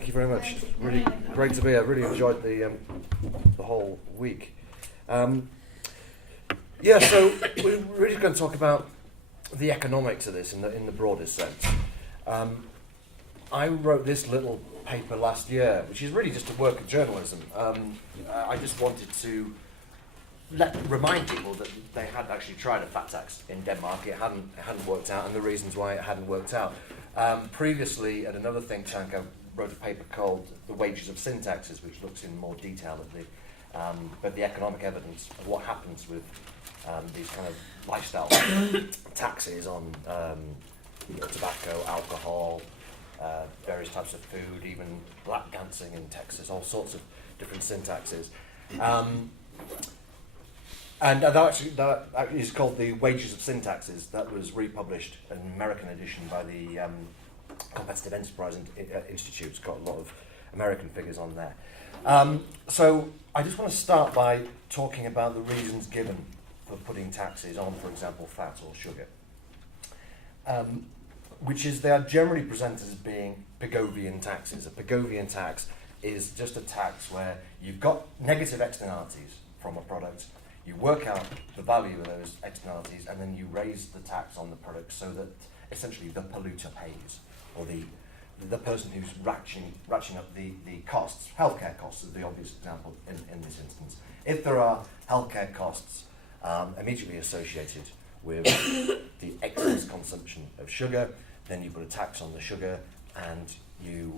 Thank you very much. Really great to be here. Really enjoyed the whole week. So we're really going to talk about the economics of this in the broadest sense. I wrote this little paper last year, which is really just a work of journalism. I just wanted to remind people that they had actually tried a fat tax in Denmark. It hadn't worked out, and the reasons why it hadn't worked out. Previously, at another think tank, I wrote a paper called "The Wages of Syntaxes," which looks in more detail at the economic evidence of what happens with these kind of lifestyle taxes on tobacco, alcohol, various types of food, even black dancing in Texas, all sorts of different syntaxes. And that actually is called "The Wages of Syntaxes." That was republished, an American edition, by the Competitive Enterprise Institute. It's got a lot of American figures on there. So I just want to start by talking about the reasons given for putting taxes on, for example, fat or sugar, which is they are generally presented as being pigovian taxes. A pigovian tax is just a tax where you've got negative externalities from a product. You work out the value of those externalities, and then you raise the tax on the product so that essentially the polluter pays, or the person who's ratcheting up the costs. Healthcare costs is the obvious example in this instance. If there are healthcare costs immediately associated with the excess consumption of sugar, then you put a tax on the sugar, and you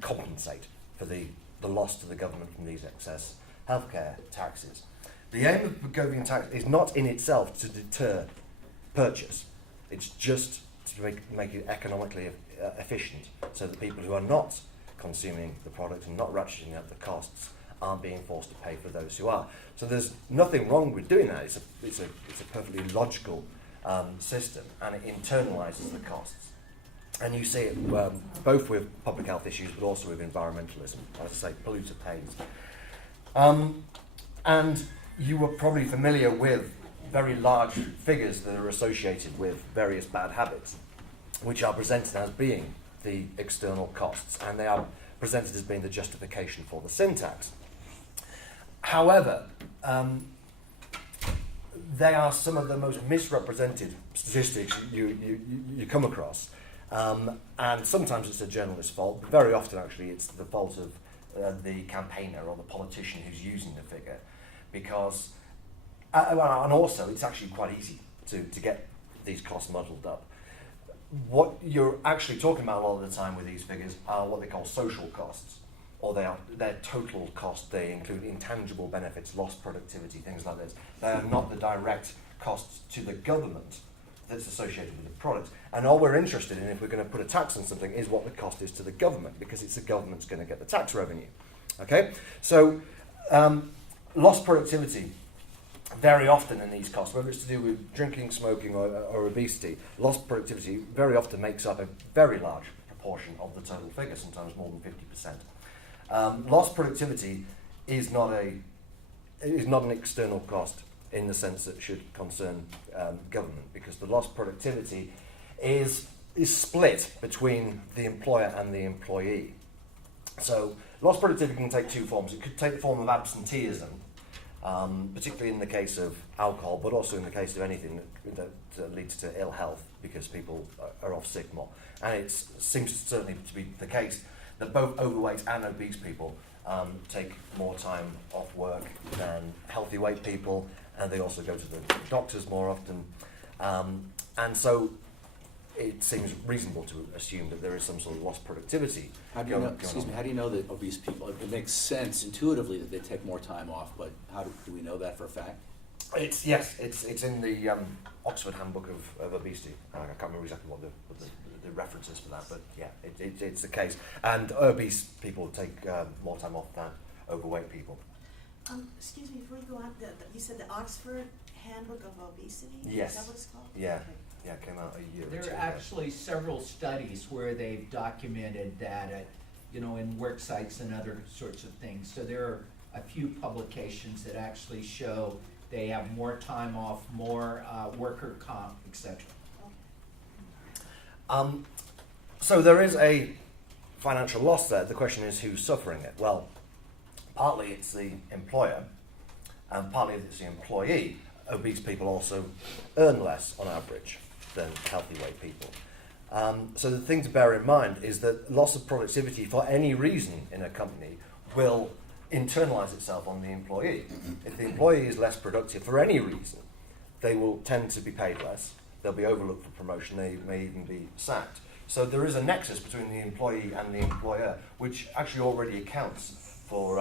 compensate for the loss to the government from these excess healthcare taxes. The aim of the pigovian tax is not in itself to deter purchase. It's just to make it economically efficient, so that people who are not consuming the product and not ratcheting up the costs aren't being forced to pay for those who are. So there's nothing wrong with doing that. It's a perfectly logical system, and it internalizes the costs. And you see it both with public health issues, but also with environmentalism. As I say, polluter pays. And you were probably familiar with very large figures that are associated with various bad habits, which are presented as being the external costs, and they are presented as being the justification for the syntax. However, they are some of the most misrepresented statistics you come across, and sometimes it's a journalist's fault, but very often actually it's the fault of the campaigner or the politician who's using the figure, because and also it's actually quite easy to get these costs muddled up. What you're actually talking about a lot of the time with these figures are what they call social costs, or their total cost. They include intangible benefits, lost productivity, things like this. They are not the direct costs to the government that's associated with the product. And all we're interested in, if we're going to put a tax on something, is what the cost is to the government, because it's the government's going to get the tax revenue. Okay? So, lost productivity, very often in these costs, whether it's to do with drinking, smoking, or obesity, lost productivity very often makes up a very large proportion of the total figure, sometimes more than 50%. Lost productivity is not an external cost in the sense that should concern government, because the lost productivity is split between the employer and the employee. So lost productivity can take two forms. It could take the form of absenteeism, particularly in the case of alcohol, but also in the case of anything that leads to ill health, because people are off sick more. And it seems certainly to be the case that both overweight and obese people take more time off work than healthy weight people, and they also go to the doctors more often. And so it seems reasonable to assume that there is some sort of lost productivity. How do you know that obese people, it makes sense intuitively that they take more time off, but how do we know that for a fact? It's in the Oxford Handbook of Obesity. I can't remember exactly what the reference is for that, but yeah, it's the case. And obese people take more time off than overweight people. Excuse me, before you go on, you said the Oxford Handbook of Obesity? Yes. Is that what it's called? Yeah. Okay. Yeah, it came out a year or two There are ago. actually several studies where they've documented that, in work sites and other sorts of things. So there are a few publications that actually show they have more time off, more worker comp, etc. So there is a financial loss there, the question is who's suffering it? Well, partly it's the employer, and partly it's the employee. Obese people also earn less on average than healthy weight people. So the thing to bear in mind is that loss of productivity for any reason in a company will internalize itself on the employee. If the employee is less productive for any reason, they will tend to be paid less, they'll be overlooked for promotion, they may even be sacked. So there is a nexus between the employee and the employer, which actually already accounts for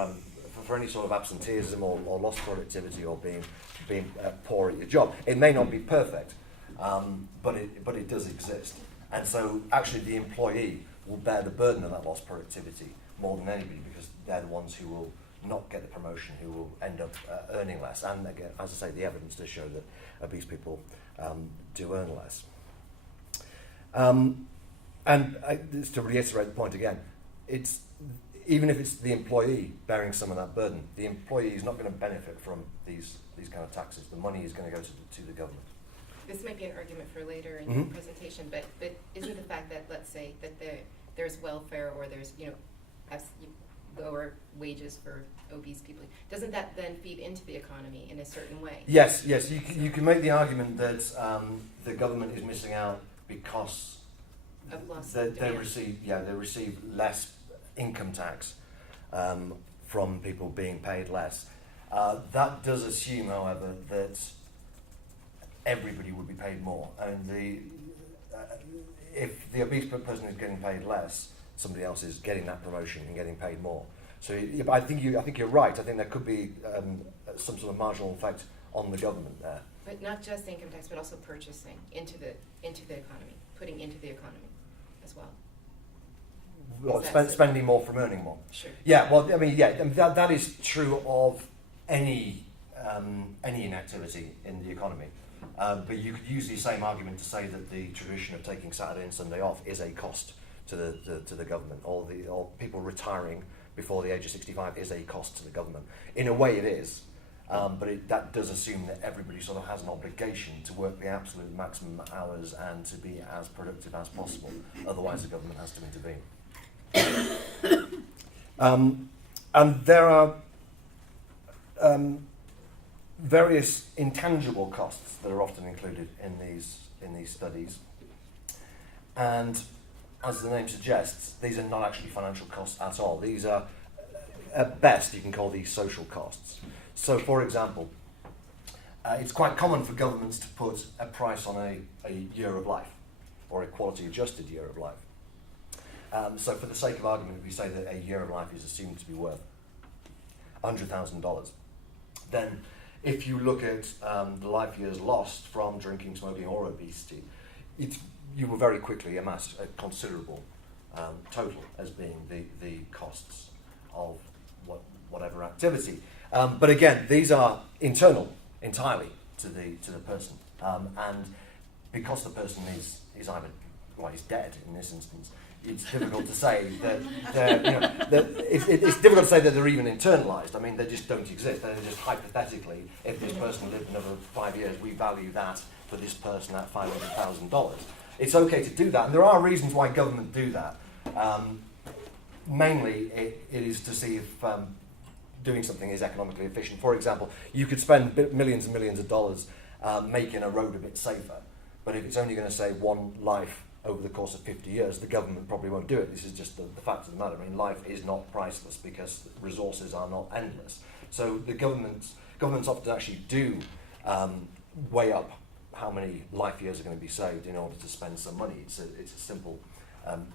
any sort of absenteeism or lost productivity or being poor at your job. It may not be perfect, but it does exist. And so actually the employee will bear the burden of that lost productivity more than anybody, because they're the ones who will not get the promotion, who will end up earning less. And again, as I say, the evidence does show that obese people do earn less. Just to reiterate the point again, even if it's the employee bearing some of that burden, the employee is not going to benefit from these kind of taxes. The money is going to go to the government. This might be an argument for later in Mm-hmm. the presentation, but isn't the fact that, let's say, that there's welfare or there's, lower wages for obese people, doesn't that then feed into the economy in a certain way? Yes. You can make the argument that the government is missing out because Of loss they of demand. receive less income tax from people being paid less. That does assume, however, that everybody would be paid more, and if the obese person is getting paid less, somebody else is getting that promotion and getting paid more. So I think you're right. I think there could be some sort of marginal effect on the government there. But not just income tax, but also purchasing into the economy, putting into the economy as well. Spending more from earning more. Sure. Yeah, well, that is true of any inactivity in the economy. But you could use the same argument to say that the tradition of taking Saturday and Sunday off is a cost to the government, or people retiring before the age of 65 is a cost to the government. In a way, it is, but that does assume that everybody sort of has an obligation to work the absolute maximum hours and to be as productive as possible. Otherwise, the government has to intervene. And there are various intangible costs that are often included in these studies, and as the name suggests, these are not actually financial costs at all. These are, at best, you can call these social costs. So, for example, it's quite common for governments to put a price on a year of life, or a quality-adjusted year of life. So, for the sake of argument, we say that a year of life is assumed to be worth $100,000. Then, if you look at the life years lost from drinking, smoking, or obesity, you will very quickly amass a considerable total as being the costs of whatever activity. But again, these are internal entirely to the person, and because the person is either he's dead in this instance, it's difficult to say that it's difficult to say that they're even internalized. I mean, they just don't exist. They're just hypothetically, if this person lived another 5 years, we value that for this person at $500,000. It's okay to do that, and there are reasons why government do that. Mainly, it is to see if doing something is economically efficient. For example, you could spend millions and millions of dollars making a road a bit safer, but if it's only going to save one life over the course of 50 years, the government probably won't do it. This is just the fact of the matter. I mean, life is not priceless because resources are not endless. So the governments often actually do weigh up how many life years are going to be saved in order to spend some money. It's a simple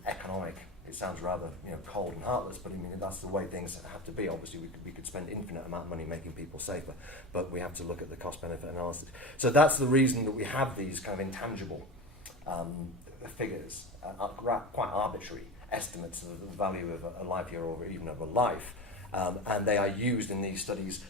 economic. It sounds rather cold and heartless, but I mean that's the way things have to be. Obviously, we could spend infinite amount of money making people safer, but we have to look at the cost-benefit analysis. So that's the reason that we have these kind of intangible figures, quite arbitrary estimates of the value of a life year or even of a life, and they are used in these studies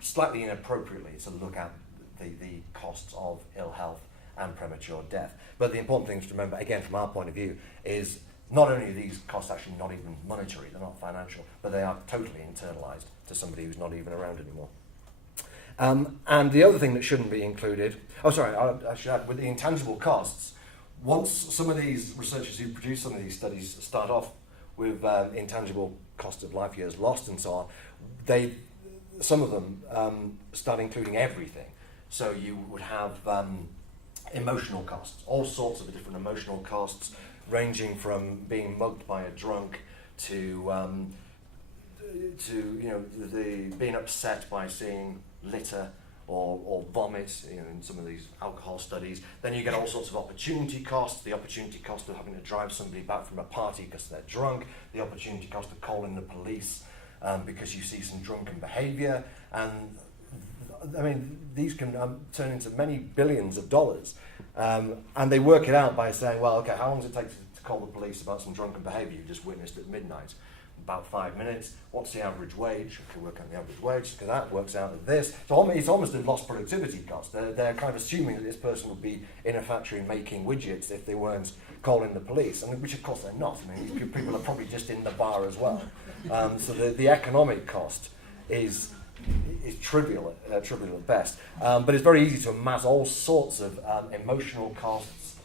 slightly inappropriately to look at the costs of ill health and premature death. But the important thing to remember, again from our point of view, is not only are these costs actually not even monetary, they're not financial, but they are totally internalized to somebody who's not even around anymore. And the other thing that shouldn't be included, I should add, with the intangible costs, once some of these researchers who produce some of these studies start off with intangible cost of life years lost and so on, some of them start including everything. So you would have emotional costs, all sorts of different emotional costs, ranging from being mugged by a drunk to the being upset by seeing litter or vomit, in some of these alcohol studies. Then you get all sorts of opportunity costs, the opportunity cost of having to drive somebody back from a party because they're drunk, the opportunity cost of calling the police because you see some drunken behaviour, and I mean, these can turn into many billions of dollars, and they work it out by saying, well, okay, how long does it take to call the police about some drunken behaviour you just witnessed at midnight? About 5 minutes. What's the average wage? Okay, work out the average wage, because that works out at this. So it's almost a lost productivity cost. They're kind of assuming that this person would be in a factory making widgets if they weren't calling the police, which of course they're not. I mean, these people are probably just in the bar as well. So the economic cost is trivial at best. But it's very easy to amass all sorts of emotional costs,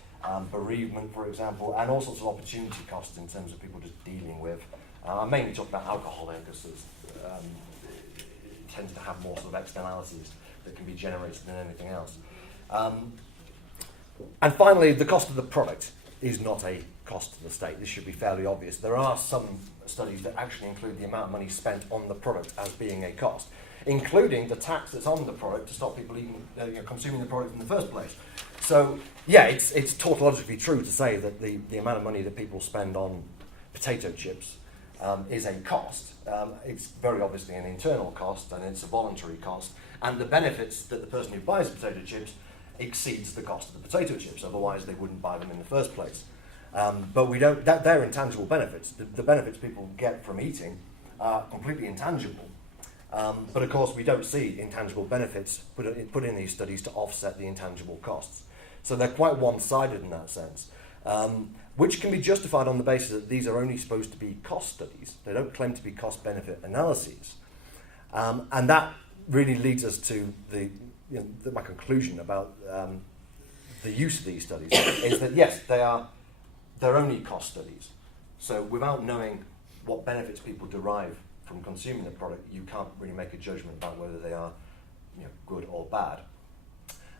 bereavement, for example, and all sorts of opportunity costs in terms of people just dealing with. I'm mainly talking about alcohol there because it tends to have more sort of externalities that can be generated than anything else. And finally, the cost of the product is not a cost to the state. This should be fairly obvious. There are some studies that actually include the amount of money spent on the product as being a cost, including the tax that's on the product to stop people even consuming the product in the first place. So, yeah, it's tautologically true to say that the amount of money that people spend on potato chips is a cost. It's very obviously an internal cost, and it's a voluntary cost, and the benefits that the person who buys potato chips exceeds the cost of the potato chips, otherwise they wouldn't buy them in the first place. But we don't, they're intangible benefits. The benefits people get from eating are completely intangible. But of course we don't see intangible benefits put in these studies to offset the intangible costs. So they're quite one-sided in that sense. Which can be justified on the basis that these are only supposed to be cost studies. They don't claim to be cost-benefit analyses. And that really leads us to my conclusion about the use of these studies, is that yes, they're only cost studies. So without knowing what benefits people derive from consuming the product, you can't really make a judgment about whether they are good or bad.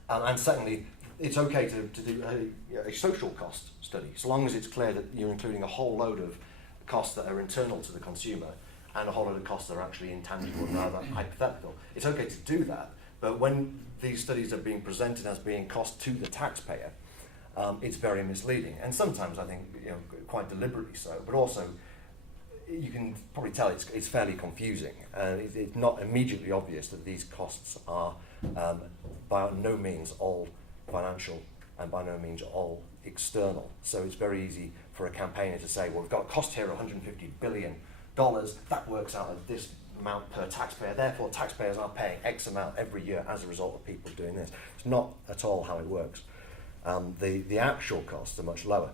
And secondly, it's okay to do a social cost study, so long as it's clear that you're including a whole load of costs that are internal to the consumer and a whole load of costs that are actually intangible and rather hypothetical. It's okay to do that, but when these studies are being presented as being cost to the taxpayer, it's very misleading, and sometimes I think quite deliberately so, but also you can probably tell it's fairly confusing, and it's not immediately obvious that these costs are by no means all financial and by no means all external. So it's very easy for a campaigner to say, well, we've got a cost here of $150 billion, that works out at this amount per taxpayer, therefore taxpayers are paying X amount every year as a result of people doing this. It's not at all how it works. The actual costs are much lower.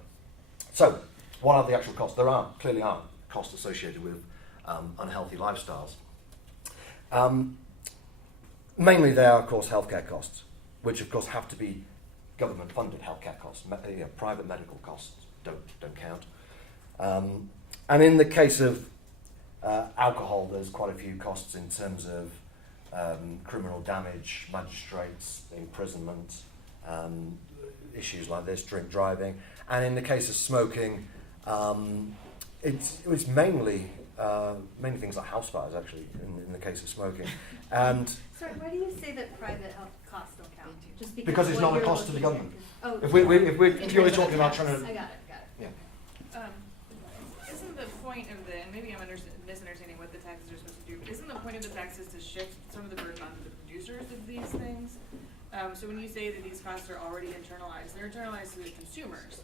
So what are the actual costs? There clearly are costs associated with unhealthy lifestyles. Mainly they are, of course, healthcare costs, which of course have to be government-funded healthcare costs. Private medical costs don't count. And in the case of alcohol, there's quite a few costs in terms of criminal damage, magistrates, imprisonment, issues like this, drink driving. And in the case of smoking, it's mainly things like house fires, actually, in the case of smoking. And sorry, why do you say that private health costs don't count? Just because it's what not a you're cost to the looking government. at. Oh, If we're purely talking about trying to... I got it. Yeah. Isn't the point of and maybe I'm misunderstanding what the taxes are supposed to do, but isn't the point of the taxes to shift some of the burden onto the producers of these things? So when you say that these costs are already internalized, they're internalized to the consumers,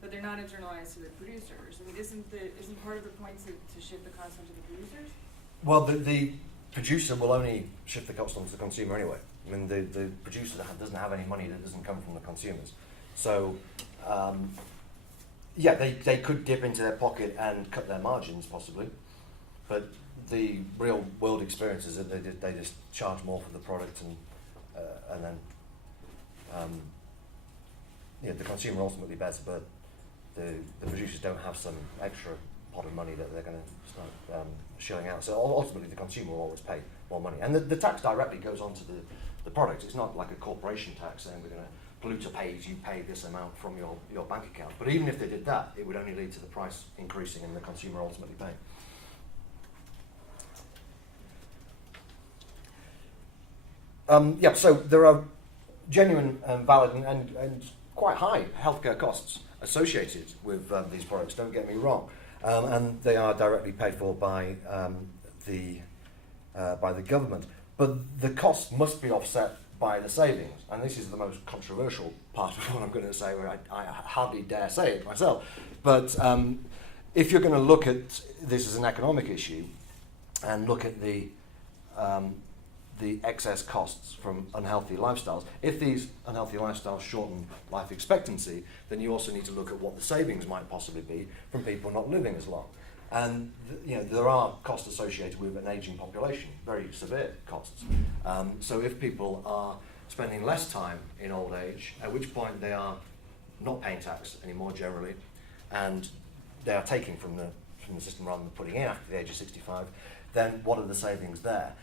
but they're not internalized to the producers. I mean, isn't part of the point to shift the cost onto the producers? Well, the producer will only shift the cost onto the consumer anyway. I mean, the producer doesn't have any money that doesn't come from the consumers. So, yeah, they could dip into their pocket and cut their margins possibly, but the real world experience is that they just charge more for the product and then the consumer ultimately bears, but the producers don't have some extra pot of money that they're going to start shelling out. So ultimately, the consumer will always pay more money. And the tax directly goes on to the product. It's not like a corporation tax saying we're going to polluter pays, you pay this amount from your bank account. But even if they did that, it would only lead to the price increasing and the consumer ultimately paying. So there are genuine, valid, and quite high healthcare costs associated with these products, don't get me wrong. And they are directly paid for by the government. But the cost must be offset by the savings. And this is the most controversial part of what I'm going to say, where I hardly dare say it myself. But if you're going to look at this as an economic issue and look at the excess costs from unhealthy lifestyles, if these unhealthy lifestyles shorten life expectancy, then you also need to look at what the savings might possibly be from people not living as long. And there are costs associated with an aging population, very severe costs. So if people are spending less time in old age, at which point they are not paying tax anymore generally, and they are taking from the system rather than putting in after the age of 65, then what are the savings there?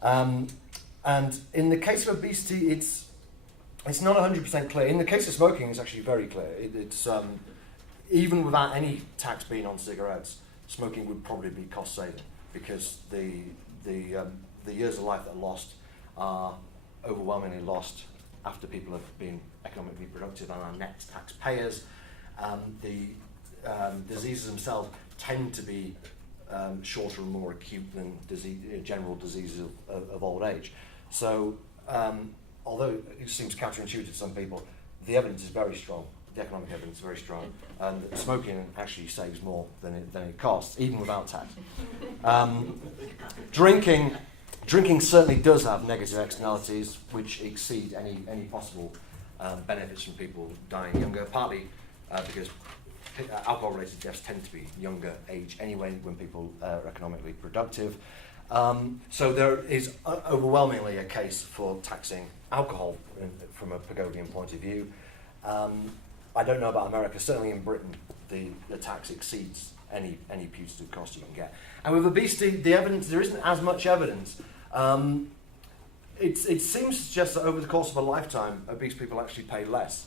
And in the case of obesity, it's not 100% clear. In the case of smoking, it's actually very clear. It's even without any tax being on cigarettes, smoking would probably be cost saving, because the years of life that are lost are overwhelmingly lost after people have been economically productive and are net taxpayers. The diseases themselves tend to be shorter and more acute than general diseases of old age. So although it seems counterintuitive to some people, the evidence is very strong. The economic evidence is very strong, and smoking actually saves more than it costs, even without tax. Drinking certainly does have negative externalities which exceed any possible benefits from people dying younger, partly because alcohol-related deaths tend to be younger age anyway when people are economically productive. So there is overwhelmingly a case for taxing alcohol from a pigovian point of view. I don't know about America. Certainly in Britain, the tax exceeds any putative cost you can get. And with obesity, the evidence, there isn't as much evidence. It seems to suggest that over the course of a lifetime, obese people actually pay less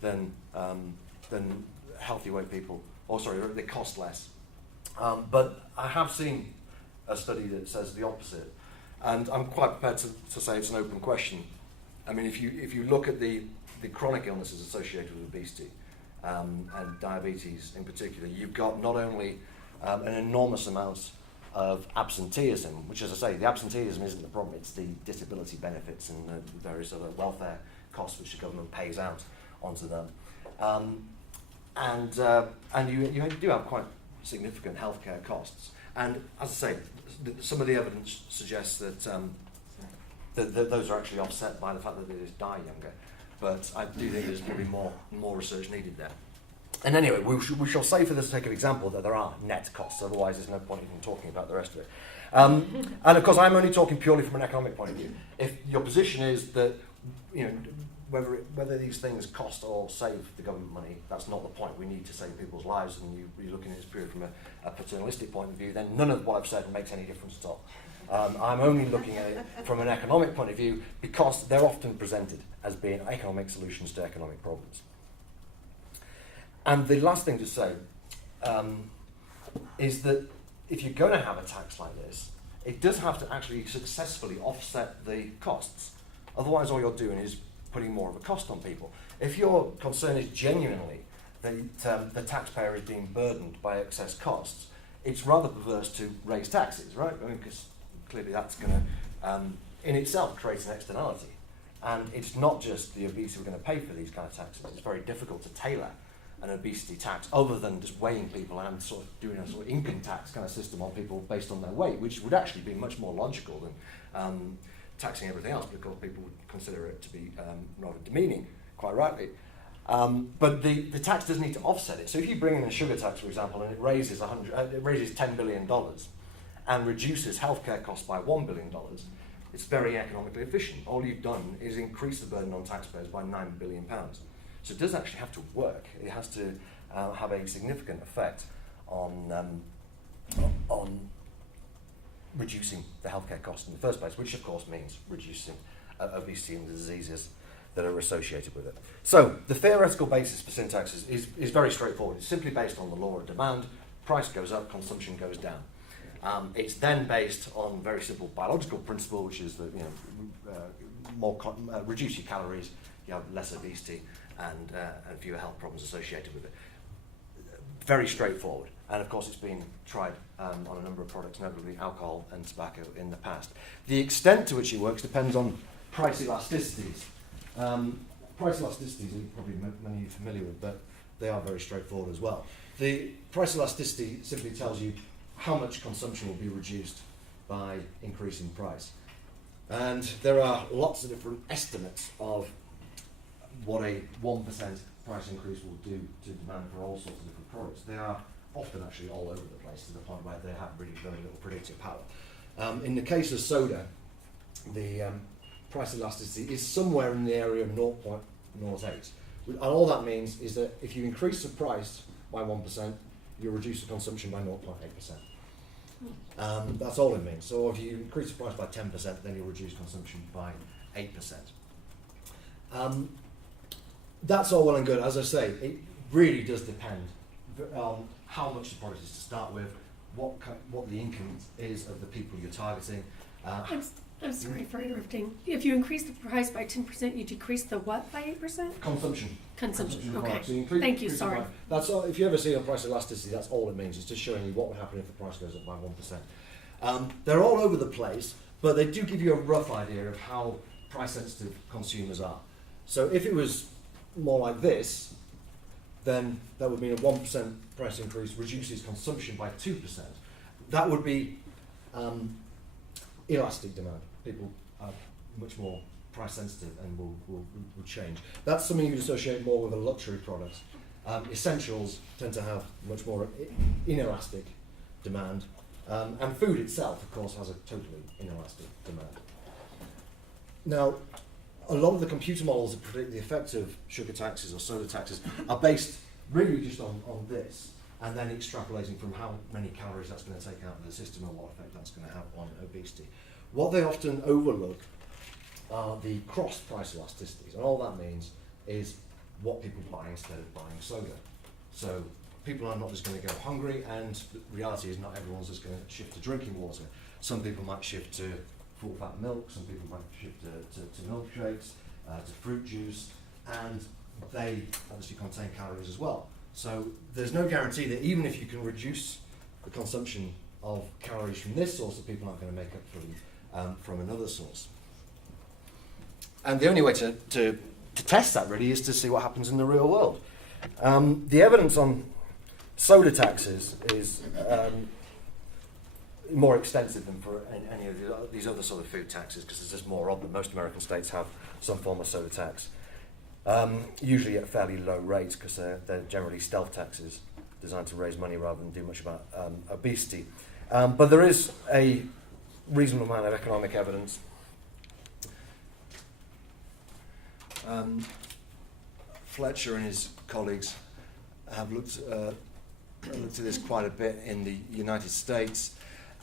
than healthy weight people. Or sorry, they cost less. But I have seen a study that says the opposite, and I'm quite prepared to say it's an open question. I mean, if you look at the chronic illnesses associated with obesity and diabetes in particular, you've got not only an enormous amount of absenteeism, which, as I say, the absenteeism isn't the problem, it's the disability benefits and the various other welfare costs which the government pays out onto them. And you do have quite significant healthcare costs. And as I say, some of the evidence suggests that those are actually offset by the fact that they just die younger. But I do think there's probably more research needed there. And anyway, we shall say for the sake of example that there are net costs, otherwise there's no point even talking about the rest of it. And of course I'm only talking purely from an economic point of view. If your position is that, whether these things cost or save the government money, that's not the point. We need to save people's lives, and you're looking at this period from a paternalistic point of view, then none of what I've said makes any difference at all. I'm only looking at it from an economic point of view because they're often presented as being economic solutions to economic problems. And the last thing to say is that if you're going to have a tax like this, it does have to actually successfully offset the costs. Otherwise, all you're doing is putting more of a cost on people. If your concern is genuinely that the taxpayer is being burdened by excess costs, it's rather perverse to raise taxes, right? I mean, because clearly that's going to, in itself, create an externality. And it's not just the obese who are going to pay for these kind of taxes. It's very difficult to tailor an obesity tax other than just weighing people and sort of doing a sort of income tax kind of system on people based on their weight, which would actually be much more logical than taxing everything else, because people would consider it to be rather demeaning, quite rightly. But the tax does need to offset it. So if you bring in a sugar tax, for example, and it raises $10 billion and reduces healthcare costs by $1 billion, it's very economically efficient. All you've done is increase the burden on taxpayers by £9 billion. So it does actually have to work. It has to have a significant effect on reducing the healthcare costs in the first place, which of course means reducing obesity and the diseases that are associated with it. So the theoretical basis for sin tax is very straightforward. It's simply based on the law of demand. Price goes up, consumption goes down. It's then based on a very simple biological principle, which is that reduce your calories, you have less obesity and fewer health problems associated with it. Very straightforward. And of course, it's been tried on a number of products, notably alcohol and tobacco, in the past. The extent to which it works depends on price elasticities. Price elasticities are probably many of you familiar with, but they are very straightforward as well. The price elasticity simply tells you how much consumption will be reduced by increasing price. And there are lots of different estimates of what a 1% price increase will do to demand for all sorts of different products. They are often actually all over the place to the point where they have really very little predictive power. In the case of soda, the price elasticity is somewhere in the area of 0.08. And all that means is that if you increase the price by 1%, you reduce the consumption by 0.8%. That's all it means. So if you increase the price by 10%, then you reduce consumption by 8%. That's all well and good. As I say, it really does depend on how much the product is to start with, what the income is of the people you're targeting. I'm sorry for interrupting. If you increase the price by 10%, you decrease the what by 8%? Consumption. Consumption. Okay. So you Thank you. Sorry. That's all. If you ever see a price elasticity, that's all it means. It's just showing you what would happen if the price goes up by 1%. They're all over the place, but they do give you a rough idea of how price-sensitive consumers are. So if it was more like this, then that would mean a 1% price increase reduces consumption by 2%. That would be elastic demand. People are much more price sensitive and will change. That's something you'd associate more with a luxury product. Essentials tend to have much more inelastic demand. And food itself, of course, has a totally inelastic demand. Now, a lot of the computer models that predict the effect of sugar taxes or soda taxes are based really just on this, and then extrapolating from how many calories that's going to take out of the system and what effect that's going to have on obesity. What they often overlook are the cross-price elasticities, and all that means is what people buy instead of buying soda. So people are not just going to go hungry, and the reality is not everyone's just going to shift to drinking water. Some people might shift to full-fat milk, some people might shift to milkshakes, to fruit juice, and they obviously contain calories as well. So there's no guarantee that even if you can reduce the consumption of calories from this source, that people aren't going to make up from another source. And the only way to test that really is to see what happens in the real world. The evidence on soda taxes is more extensive than for any of these other sort of food taxes, because there's just more of them. Most American states have some form of soda tax, usually at fairly low rates, because they're generally stealth taxes designed to raise money rather than do much about obesity. But there is a reasonable amount of economic evidence. Fletcher and his colleagues have looked at this quite a bit in the United States.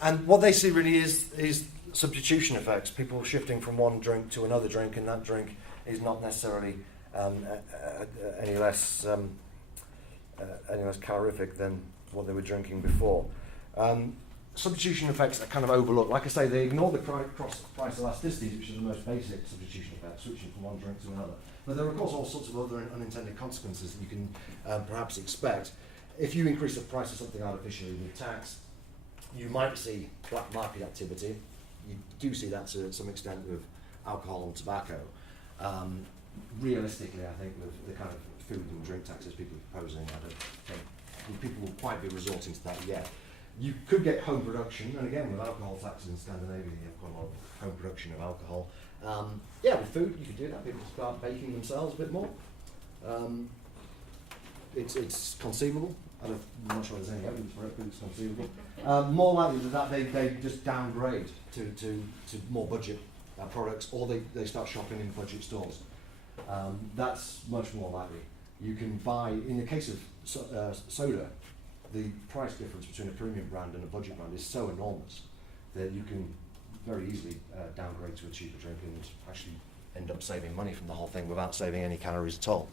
And what they see really is substitution effects, people shifting from one drink to another drink, and that drink is not necessarily any less calorific than what they were drinking before. Substitution effects are kind of overlooked. Like I say, they ignore the cross-price elasticities, which are the most basic substitution effects, switching from one drink to another. But there are, of course, all sorts of other unintended consequences that you can perhaps expect. If you increase the price of something artificially with tax, you might see black market activity. You do see that to some extent with alcohol and tobacco. Realistically, I think with the kind of food and drink taxes people are proposing, I don't think people will quite be resorting to that yet. You could get home production, and again with alcohol taxes in Scandinavia, you have quite a lot of home production of alcohol. With food, you could do that. People start baking themselves a bit more. It's conceivable. I'm not sure there's any evidence for it, but it's conceivable. More likely than that, they just downgrade to more budget products, or they start shopping in budget stores. That's much more likely. You can buy, in the case of soda, the price difference between a premium brand and a budget brand is so enormous that you can very easily downgrade to a cheaper drink and actually end up saving money from the whole thing without saving any calories at all.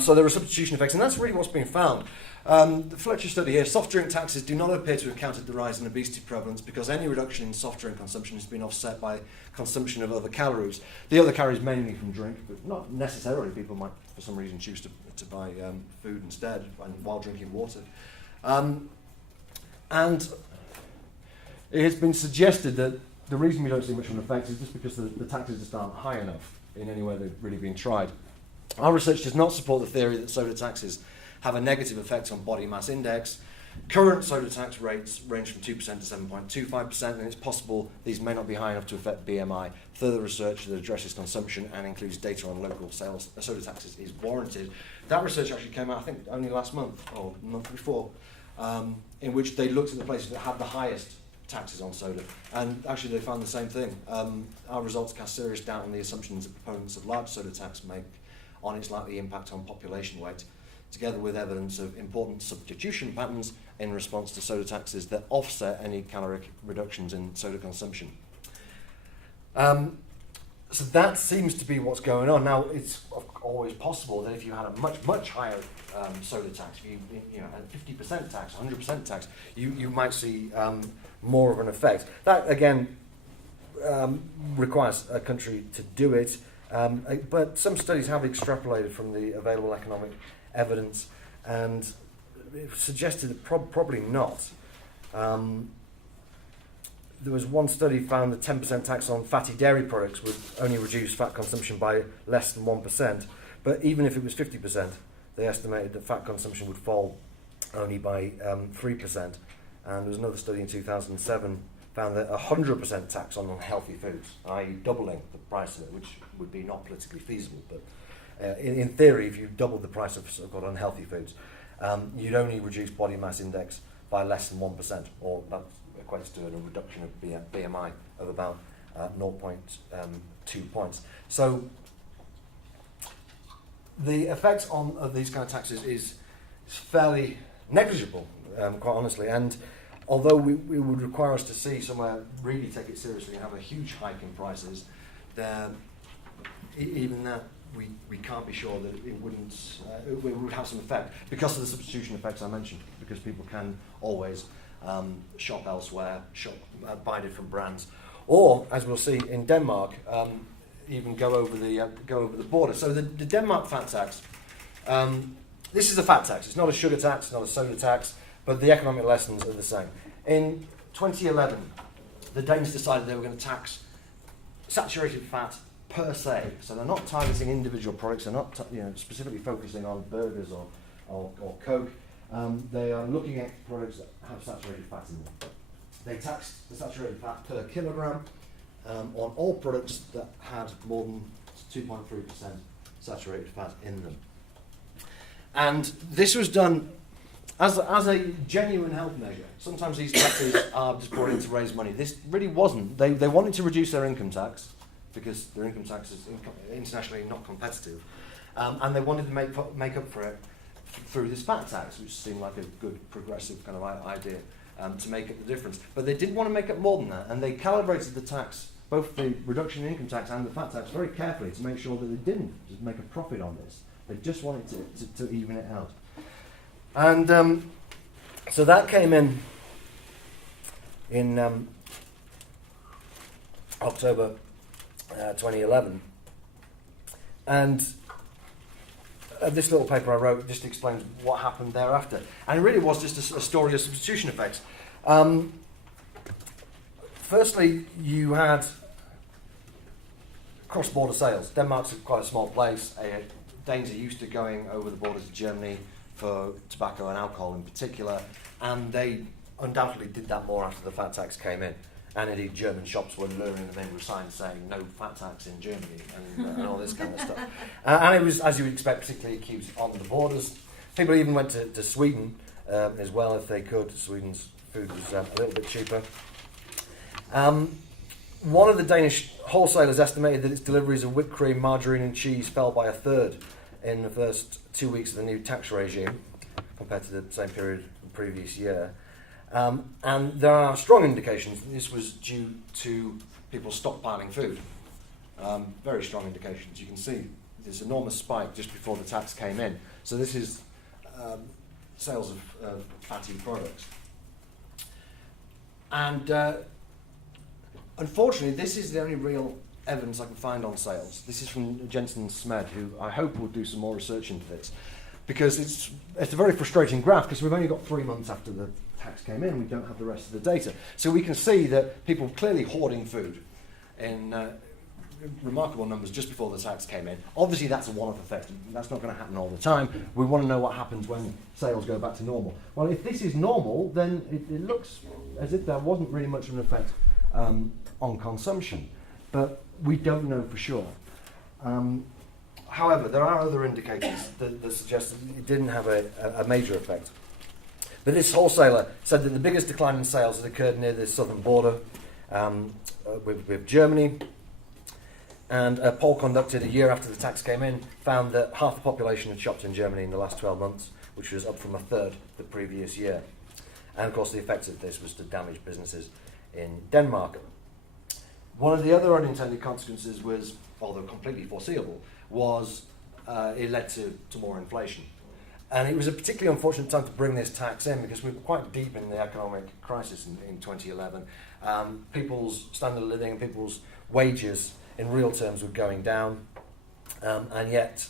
So there are substitution effects, and that's really what's been found. The Fletcher study here, soft drink taxes do not appear to have countered the rise in obesity prevalence because any reduction in soft drink consumption has been offset by consumption of other calories. The other calories mainly from drink, but not necessarily. People might, for some reason, choose to buy food instead while drinking water. And it has been suggested that the reason we don't see much of an effect is just because the taxes just aren't high enough in any way they've really been tried. Our research does not support the theory that soda taxes have a negative effect on body mass index. Current soda tax rates range from 2% to 7.25%, and it's possible these may not be high enough to affect BMI. Further research that addresses consumption and includes data on local sales soda taxes is warranted. That research actually came out, I think, only last month or the month before, in which they looked at the places that had the highest taxes on soda, and actually they found the same thing. Our results cast serious doubt on the assumptions that proponents of large soda tax make on its likely impact on population weight, together with evidence of important substitution patterns in response to soda taxes that offset any caloric reductions in soda consumption. So that seems to be what's going on. Now, it's always possible that if you had a much higher soda tax, if you had a 50% tax, 100% tax, you might see more of an effect. That, again, requires a country to do it. But some studies have extrapolated from the available economic evidence and suggested that probably not. There was one study found that 10% tax on fatty dairy products would only reduce fat consumption by less than 1%, but even if it was 50%, they estimated that fat consumption would fall only by 3%. And there was another study in 2007 found that 100% tax on unhealthy foods, i.e. doubling the price of it, which would be not politically feasible, but in theory, if you doubled the price of so-called unhealthy foods, you'd only reduce body mass index by less than 1%, or that equates to a reduction of BMI of about 0.2 points. So the effects of these kind of taxes is fairly negligible, quite honestly, and although we would require us to see somewhere really take it seriously and have a huge hike in prices, even that we can't be sure that it would have some effect because of the substitution effects I mentioned, because people can always shop elsewhere, buy different brands, or, as we'll see in Denmark, even go over the border. So the Denmark fat tax, this is a fat tax. It's not a sugar tax, it's not a soda tax, but the economic lessons are the same. In 2011, the Danes decided they were going to tax saturated fat per se. So they're not targeting individual products. They're not specifically focusing on burgers or Coke. They are looking at products that have saturated fat in them. They taxed the saturated fat per kilogram on all products that had more than 2.3% saturated fat in them. And this was done as a genuine health measure. Sometimes these taxes are just brought in to raise money. This really wasn't. They wanted to reduce their income tax because their income tax is internationally not competitive, and they wanted to make up for it through this fat tax, which seemed like a good progressive kind of idea to make up the difference. But they did want to make up more than that, and they calibrated the tax, both the reduction in income tax and the fat tax, very carefully to make sure that they didn't just make a profit on this. They just wanted to even it out. And so that came in October 2011. And this little paper I wrote just explains what happened thereafter. And it really was just a story of substitution effects. Firstly, you had cross-border sales. Denmark's quite a small place. Danes are used to going over the border to Germany for tobacco and alcohol in particular, and they undoubtedly did that more after the fat tax came in. And indeed, German shops were luring them in with signs saying no fat tax in Germany and all this kind of stuff. And it was, as you would expect, particularly acute on the borders. People even went to Sweden as well if they could. Sweden's food was a little bit cheaper. One of the Danish wholesalers estimated that its deliveries of whipped cream, margarine and cheese fell by a third in the first 2 weeks of the new tax regime. compared to the same period the previous year. And there are strong indications that this was due to people stockpiling food. Very strong indications. You can see this enormous spike just before the tax came in. So this is sales of fatty products. And unfortunately, this is the only real evidence I can find on sales. This is from Jensen Smed, who I hope will do some more research into this, because it's a very frustrating graph, because we've only got 3 months after the tax came in. We don't have the rest of the data. So we can see that people were clearly hoarding food in remarkable numbers just before the tax came in. Obviously, that's a one-off effect. That's not going to happen all the time. We want to know what happens when sales go back to normal. Well, if this is normal, then it looks as if there wasn't really much of an effect on consumption. But we don't know for sure. However, there are other indicators that suggest that it didn't have a major effect. But this wholesaler said that the biggest decline in sales had occurred near the southern border with Germany. And a poll conducted a year after the tax came in found that half the population had shopped in Germany in the last 12 months, which was up from a third the previous year. And of course, the effect of this was to damage businesses in Denmark. One of the other unintended consequences was, although completely foreseeable, was it led to more inflation. And it was a particularly unfortunate time to bring this tax in, because we were quite deep in the economic crisis in 2011. People's standard of living and people's wages in real terms were going down, and yet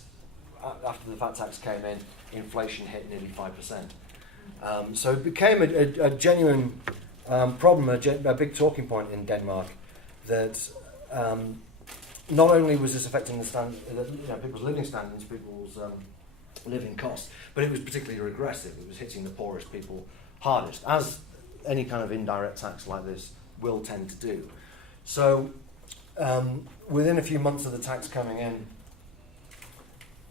after the VAT tax came in, inflation hit nearly 5%. So it became a genuine problem, a big talking point in Denmark, that not only was this affecting people's living standards, people's living costs, but it was particularly regressive. It was hitting the poorest people hardest, as any kind of indirect tax like this will tend to do. So within a few months of the tax coming in,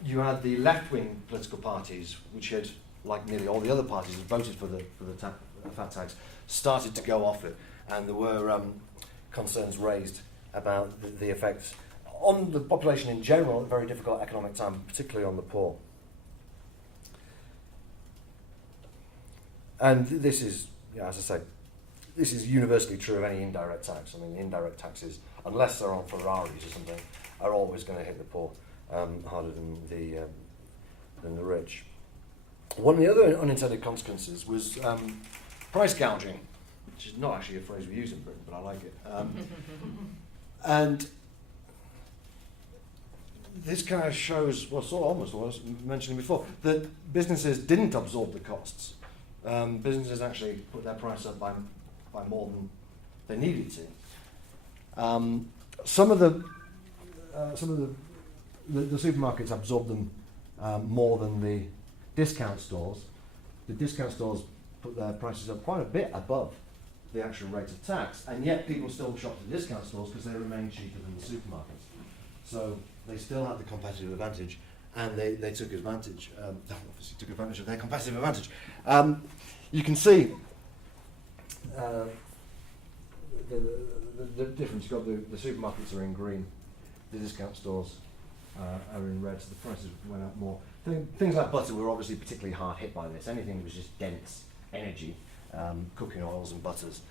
you had the left-wing political parties, which had, like nearly all the other parties, had voted for the VAT tax, started to go off it, and there were concerns raised about the effects on the population in general, a very difficult economic time, particularly on the poor. And this is, as I say, this is universally true of any indirect tax. I mean, indirect taxes, unless they're on Ferraris or something, are always going to hit the poor harder than the rich. One of the other unintended consequences was price gouging, which is not actually a phrase we use in Britain, but I like it. And this kind of shows, well, sort of almost what I was mentioning before, that businesses didn't absorb the costs. Businesses actually put their price up by more than they needed to. Some of the supermarkets absorbed them more than the discount stores. The discount stores put their prices up quite a bit above the actual rate of tax, and yet people still shopped at discount stores because they remained cheaper than the supermarkets. So they still had the competitive advantage, and they took advantage. Obviously took advantage of their competitive advantage. You can see the difference. You've got the supermarkets are in green, the discount stores are in red, so the prices went up more. Things like butter were obviously particularly hard hit by this. Anything that was just dense energy, cooking oils and butters,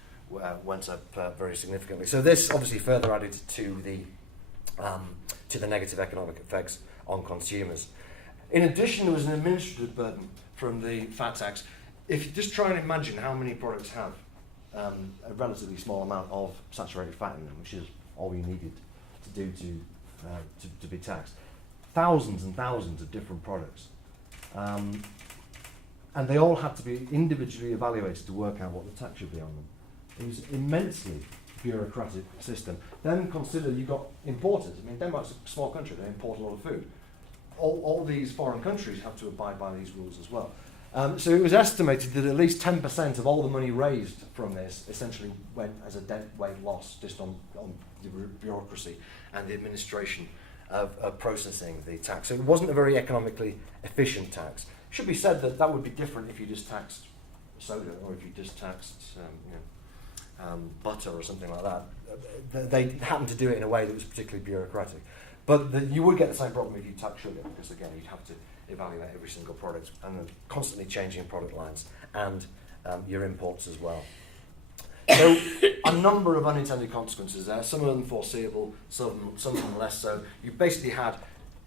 went up very significantly. So this obviously further added to the negative economic effects on consumers. In addition, there was an administrative burden from the VAT tax. If you just try and imagine how many products have a relatively small amount of saturated fat in them, which is all you needed to do to be taxed. Thousands and thousands of different products. And they all had to be individually evaluated to work out what the tax should be on them. It was immensely bureaucratic system. Then consider you've got importers. I mean, Denmark's a small country, they import a lot of food. All these foreign countries have to abide by these rules as well. So it was estimated that at least 10% of all the money raised from this essentially went as a deadweight loss just on the bureaucracy and the administration of processing the tax. So it wasn't a very economically efficient tax. It should be said that that would be different if you just taxed soda or if you just taxed butter or something like that. They happened to do it in a way that was particularly bureaucratic. But you would get the same problem if you tax sugar, because again, you'd have to evaluate every single product and the constantly changing product lines and your imports as well. So a number of unintended consequences there, some of them foreseeable, some of them less so. You basically had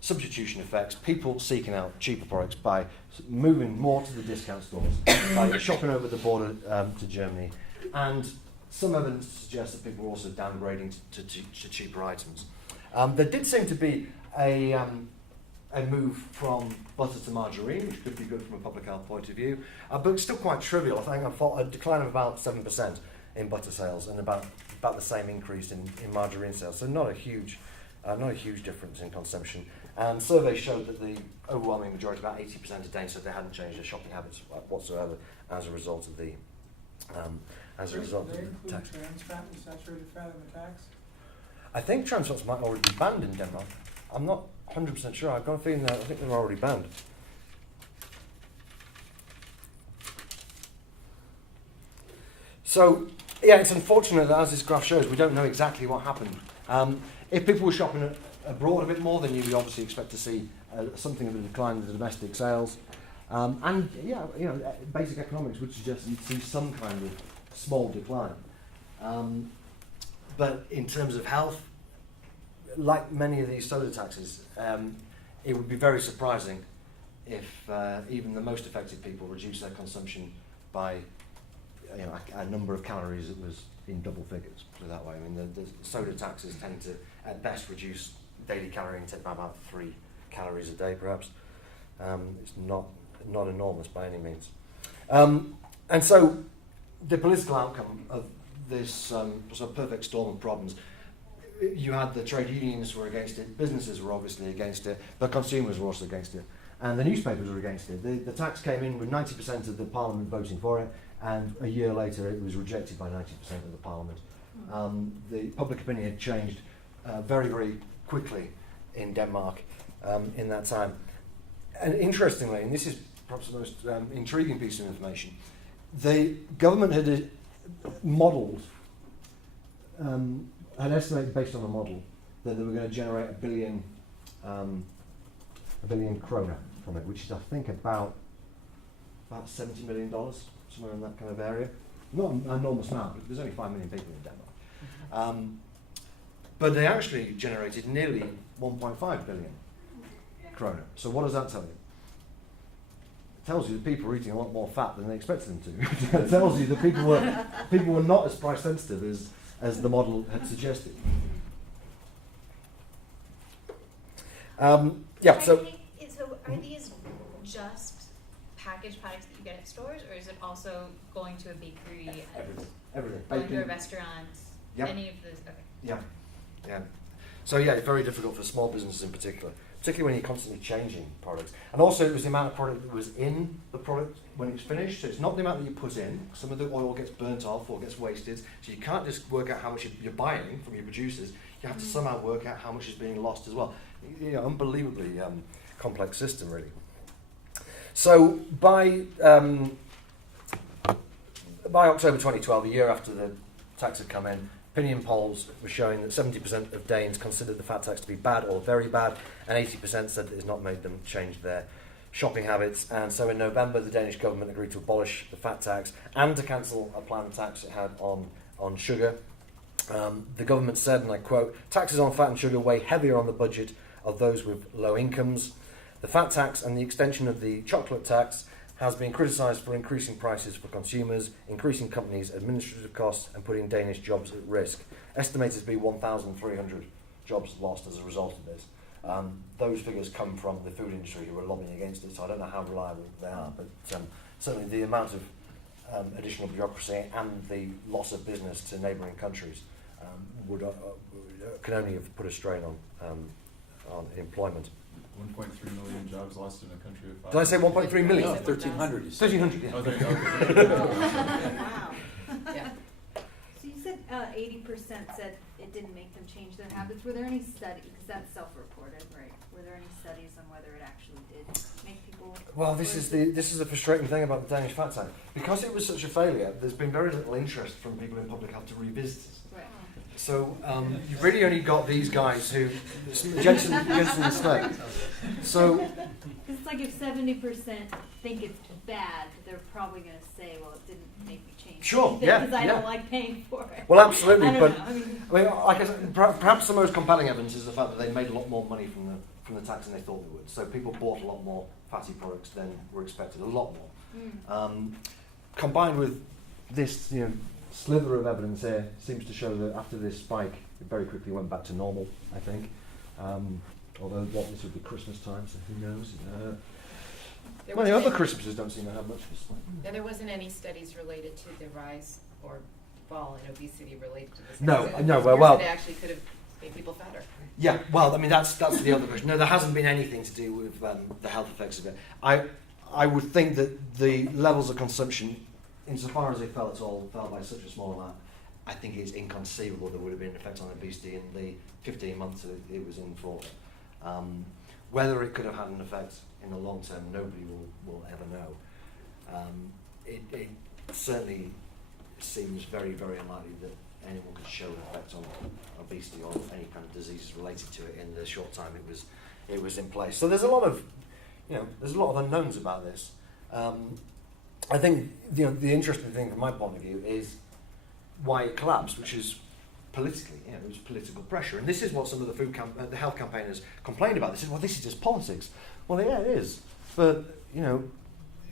substitution effects, people seeking out cheaper products by moving more to the discount stores, by shopping over the border to Germany, and some evidence suggests that people were also downgrading to cheaper items. There did seem to be a move from butter to margarine, which could be good from a public health point of view, but it's still quite trivial. I think I thought a decline of about 7% in butter sales and about the same increase in margarine sales. So not a huge difference in consumption. And surveys showed that the overwhelming majority, about 80% of Danes, said they hadn't changed their shopping habits whatsoever as a result of the tax. Trans fat and saturated fat in the tax? I think trans fats might already be banned in Denmark. I'm not 100% sure. I've got a feeling that I think they're already banned. So, yeah, it's unfortunate that, as this graph shows, we don't know exactly what happened. If people were shopping abroad a bit more, then you'd obviously expect to see something of a decline in the domestic sales. And, yeah, basic economics would suggest you'd see some kind of small decline. But in terms of health, like many of these soda taxes, it would be very surprising if even the most affected people reduce their consumption by a number of calories that was in double figures, put it that way. I mean, the soda taxes tend to, at best, reduce daily calorie intake by about 3 calories a day, perhaps. It's not enormous by any means. And so the political outcome of this sort of perfect storm of problems, you had the trade unions were against it, businesses were obviously against it, but consumers were also against it, and the newspapers were against it. The tax came in with 90% of the parliament voting for it, and a year later it was rejected by 90% of the parliament. The public opinion had changed very, very quickly in Denmark in that time. And interestingly, and this is perhaps the most intriguing piece of information, the government had modelled, had estimated based on a model that they were going to generate a billion krona from it, which is, I think, about $70 million, somewhere in that kind of area. Not an enormous amount, but there's only 5 million people in Denmark. But they actually generated nearly 1.5 billion krona. So what does that tell you? It tells you that people were eating a lot more fat than they expected them to. It tells you that people were not as price sensitive as the model had suggested. So are these just packaged products that you get at stores, or is it also going to a bakery? Everything. Going to a restaurant? Yep. Any of those? Okay. Yeah. So yeah, it's very difficult for small businesses in particular, particularly when you're constantly changing products. And also it was the amount of product that was in the product when it's finished. So it's not the amount that you put in. Some of the oil gets burnt off or gets wasted. So you can't just work out how much you're buying from your producers. You have to somehow work out how much is being lost as well. Unbelievably complex system, really. So by October 2012, a year after the tax had come in, opinion polls were showing that 70% of Danes considered the fat tax to be bad or very bad, and 80% said that it has not made them change their shopping habits. And so in November, the Danish government agreed to abolish the fat tax and to cancel a planned tax it had on sugar. The government said, and I quote, "Taxes on fat and sugar weigh heavier on the budget of those with low incomes. The fat tax and the extension of the chocolate tax has been criticised for increasing prices for consumers, increasing companies' administrative costs and putting Danish jobs at risk. Estimated to be 1,300 jobs lost as a result of this." Those figures come from the food industry who are lobbying against it, so I don't know how reliable they are, but certainly the amount of additional bureaucracy and the loss of business to neighbouring countries can only have put a strain on employment. 1.3 million jobs lost in a country of 5. Did I say 1.3 million? No, 1,300. You said. 1,300, yeah. Oh, okay. Wow. Yeah. So you said 80% said it didn't make them change their habits. Were there any studies, because that's self-reported, right? Were there any studies on whether it actually did make people? Well, this is the frustrating thing about the Danish fat tax. Because it was such a failure, there's been very little interest from people in public health to revisit it. Right. So you've really only got these guys who, Jensen and Sled. So It's like if 70% think it's bad, they're probably gonna say, well, it didn't make me change. Sure, anything, yeah, Because I yeah. don't like paying for it. Well, absolutely, I don't but know, I mean, I mean, like I said, perhaps the most compelling evidence is the fact that they made a lot more money from the tax than they thought they would. So people bought a lot more fatty products than were expected, a lot more. Combined with this, slither of evidence here seems to show that after this spike, it very quickly went back to normal, I think. Although this would be Christmas time, so who knows? There Well, the wasn't other any- Christmases don't seem to have much of a spike. Yeah, there wasn't any studies related to the rise or fall in obesity related to this. No, So no, it well, appears that it actually could have made people fatter. Yeah, well, I mean, that's the other question. No, there hasn't been anything to do with the health effects of it. I would think that the levels of consumption, insofar as they fell at all, fell by such a small amount. I think it's inconceivable there would have been an effect on obesity in the 15 months that it was in for. Whether it could have had an effect in the long term, nobody will ever know. It certainly seems very, very unlikely that anyone could show an effect on obesity or any kind of diseases related to it in the short time it was in place. So there's a lot of unknowns about this. I think the interesting thing from my point of view is why it collapsed, which is politically, it was political pressure, and this is what some of the health campaigners complained about. They said, "Well, this is just politics." Well, yeah, it is, but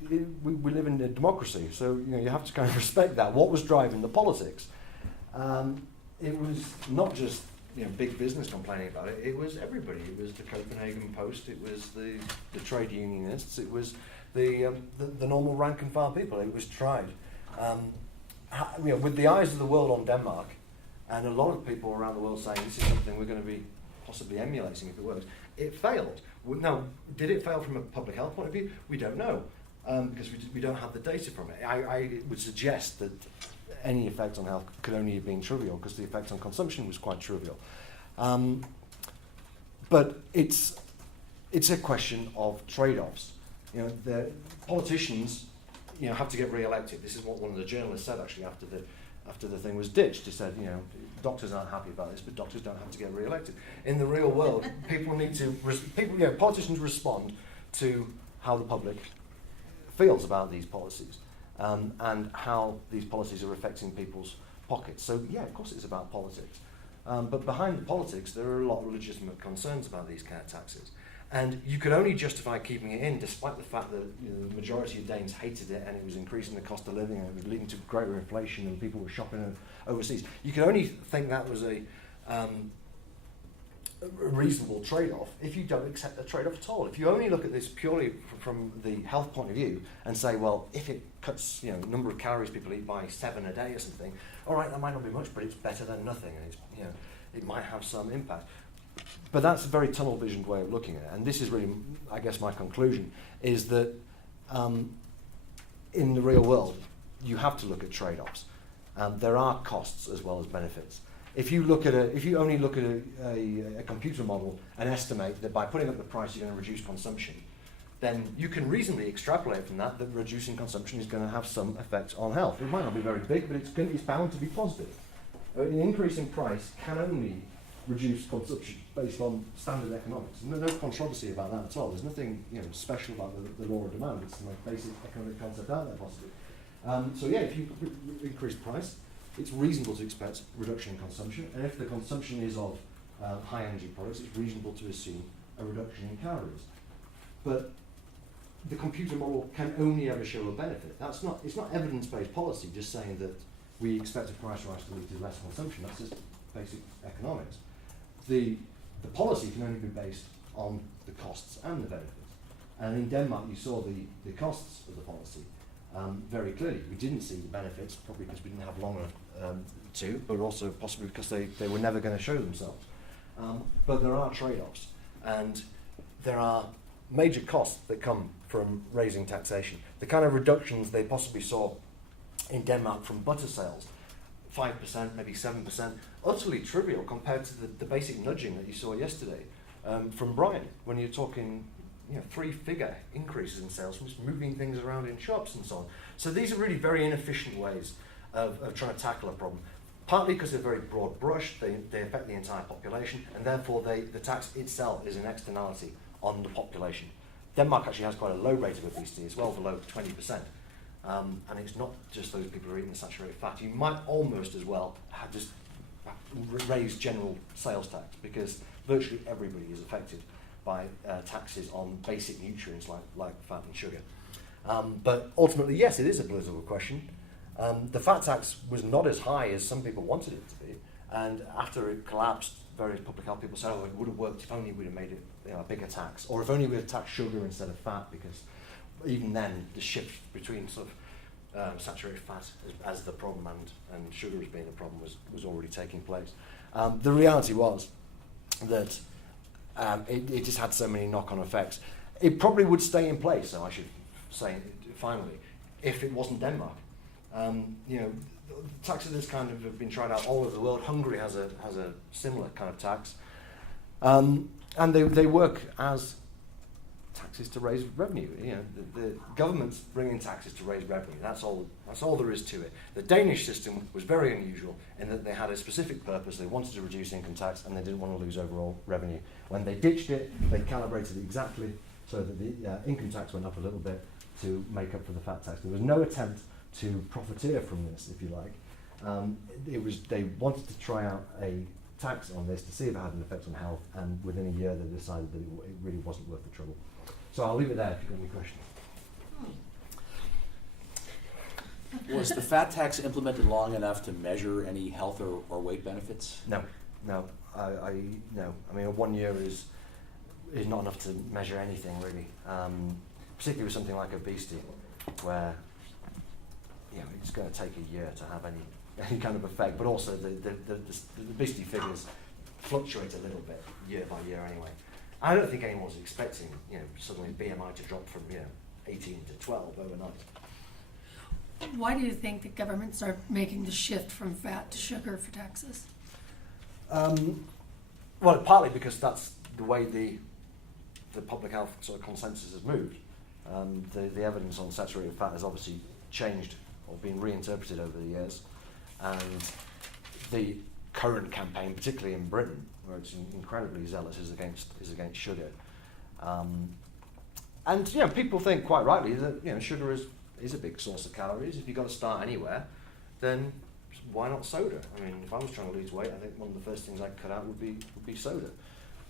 we live in a democracy, so you have to kind of respect that. What was driving the politics? It was not just big business complaining about it. It was everybody. It was the Copenhagen Post. It was the trade unionists. It was the normal rank and file people. It was tried. With the eyes of the world on Denmark, and a lot of people around the world saying this is something we're going to be possibly emulating if it works. It failed. Now, did it fail from a public health point of view? We don't know, because we don't have the data from it. I would suggest that any effect on health could only have been trivial, because the effect on consumption was quite trivial. But it's a question of trade-offs. The politicians have to get re-elected. This is what one of the journalists said actually after the thing was ditched. He said, doctors aren't happy about this, but doctors don't have to get re-elected. In the real world, politicians respond to how the public feels about these policies, and how these policies are affecting people's pockets. So yeah, of course it's about politics. But behind the politics, there are a lot of legitimate concerns about these kind of taxes. And you could only justify keeping it in, despite the fact that the majority of Danes hated it, and it was increasing the cost of living, and it was leading to greater inflation, and people were shopping overseas. You could only think that was a reasonable trade-off if you don't accept the trade-off at all. If you only look at this purely from the health point of view and say, well, if it cuts the number of calories people eat by 7 a day or something, all right, that might not be much, but it's better than nothing, and it might have some impact. But that's a very tunnel-visioned way of looking at it, and this is really, I guess, my conclusion, is that in the real world, you have to look at trade-offs. There are costs as well as benefits. If you only look at a computer model and estimate that by putting up the price you're going to reduce consumption, then you can reasonably extrapolate from that reducing consumption is going to have some effect on health. It might not be very big, but it's bound to be positive. An increase in price can only reduce consumption based on standard economics. No controversy about that at all. There's nothing special about the law of demand. It's the most basic economic concept out there, possibly. So yeah, if you increase price, it's reasonable to expect reduction in consumption, and if the consumption is of high energy products, it's reasonable to assume a reduction in calories. But the computer model can only ever show a benefit. It's not evidence-based policy just saying that we expect a price rise to lead to less consumption. That's just basic economics. The policy can only be based on the costs and the benefits. And in Denmark, you saw the costs of the policy very clearly. We didn't see the benefits, probably because we didn't have long enough to, but also possibly because they were never going to show themselves. But there are trade-offs, and there are major costs that come from raising taxation. The kind of reductions they possibly saw in Denmark from butter sales, 5%, maybe 7%, utterly trivial compared to the basic nudging that you saw yesterday from Brian, when you're talking 3-figure increases in sales from just moving things around in shops and so on. So these are really very inefficient ways of trying to tackle a problem. Partly because they're very broad brush, they affect the entire population, and therefore the tax itself is an externality on the population. Denmark actually has quite a low rate of obesity, it's well below 20%. And it's not just those people who are eating the saturated fat. You might almost as well have just raise general sales tax, because virtually everybody is affected by taxes on basic nutrients like fat and sugar. But ultimately, yes, it is a political question. The fat tax was not as high as some people wanted it to be, and after it collapsed, various public health people said, oh, it would have worked if only we'd have made it a bigger tax, or if only we had taxed sugar instead of fat, because even then the shift between sort of saturated fat as the problem and sugar as being the problem was already taking place. The reality was that it just had so many knock-on effects. It probably would stay in place, so I should say finally, if it wasn't Denmark. Taxes of this kind of have been tried out all over the world. Hungary has a similar kind of tax, and they work as taxes to raise revenue. The government's bringing taxes to raise revenue. That's all there is to it. The Danish system was very unusual in that they had a specific purpose. They wanted to reduce income tax and they didn't want to lose overall revenue. When they ditched it, they calibrated it exactly so that the income tax went up a little bit to make up for the fat tax. There was no attempt to profiteer from this, if you like. They wanted to try out a tax on this to see if it had an effect on health, and within a year they decided that it really wasn't worth the trouble. So I'll leave it there if you've got any questions. Was the fat tax implemented long enough to measure any health or weight benefits? No. No. I mean, 1 year is not enough to measure anything really, particularly with something like obesity, where it's going to take a year to have any kind of effect. But also the obesity figures fluctuate a little bit year by year anyway. I don't think anyone was expecting, suddenly BMI to drop from 18 to 12 overnight. Why do you think that governments are making the shift from fat to sugar for taxes? Well, partly because that's the way the public health sort of consensus has moved. The evidence on saturated fat has obviously changed or been reinterpreted over the years, and the current campaign, particularly in Britain, where it's incredibly zealous, is against sugar. And people think quite rightly that sugar is a big source of calories. If you've got to start anywhere, then why not soda? I mean, if I was trying to lose weight, I think one of the first things I'd cut out would be soda.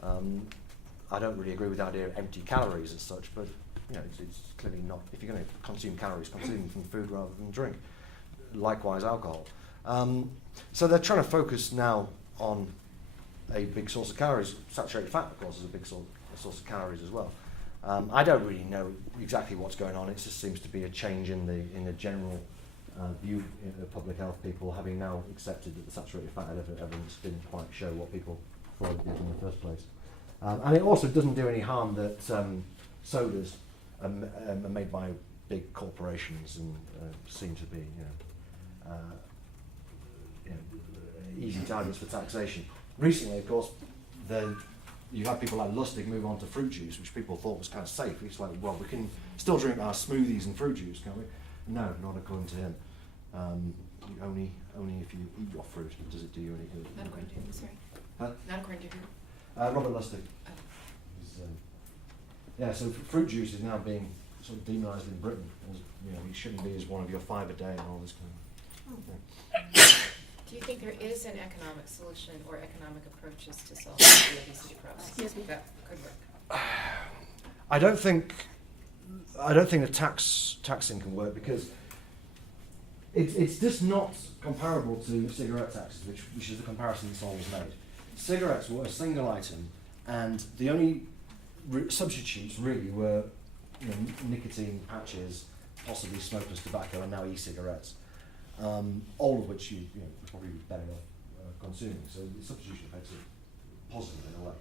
I don't really agree with the idea of empty calories as such, but it's clearly not. If you're going to consume calories, consume them from food rather than drink. Likewise, alcohol. So they're trying to focus now on a big source of calories. Saturated fat, of course, is a big source of calories as well. I don't really know exactly what's going on. It just seems to be a change in the general view of public health people, having now accepted that the saturated fat evidence didn't quite show what people thought it did in the first place. And it also doesn't do any harm that sodas are made by big corporations and seem to be easy targets for taxation. Recently, of course, you had people like Lustig move on to fruit juice, which people thought was kind of safe. It's like, well, we can still drink our smoothies and fruit juice, can't we? No, not according to him. Only if you eat your fruit does it do you any good. Not according to who, sorry. Huh? Not according to who? Robert Lustig. So fruit juice is now being sort of demonised in Britain. As, it shouldn't be as one of your 5 a day and all this kind of thing. Do you think there is an economic solution or economic approaches to solve the obesity problem? Excuse me. That could work. I don't think the taxing can work, because it's just not comparable to cigarette taxes, which is the comparison that's always made. Cigarettes were a single item, and the only substitutes really were nicotine patches, possibly smokeless tobacco, and now e-cigarettes. All of which you would probably be better off consuming. So the substitution effects are positive in a way.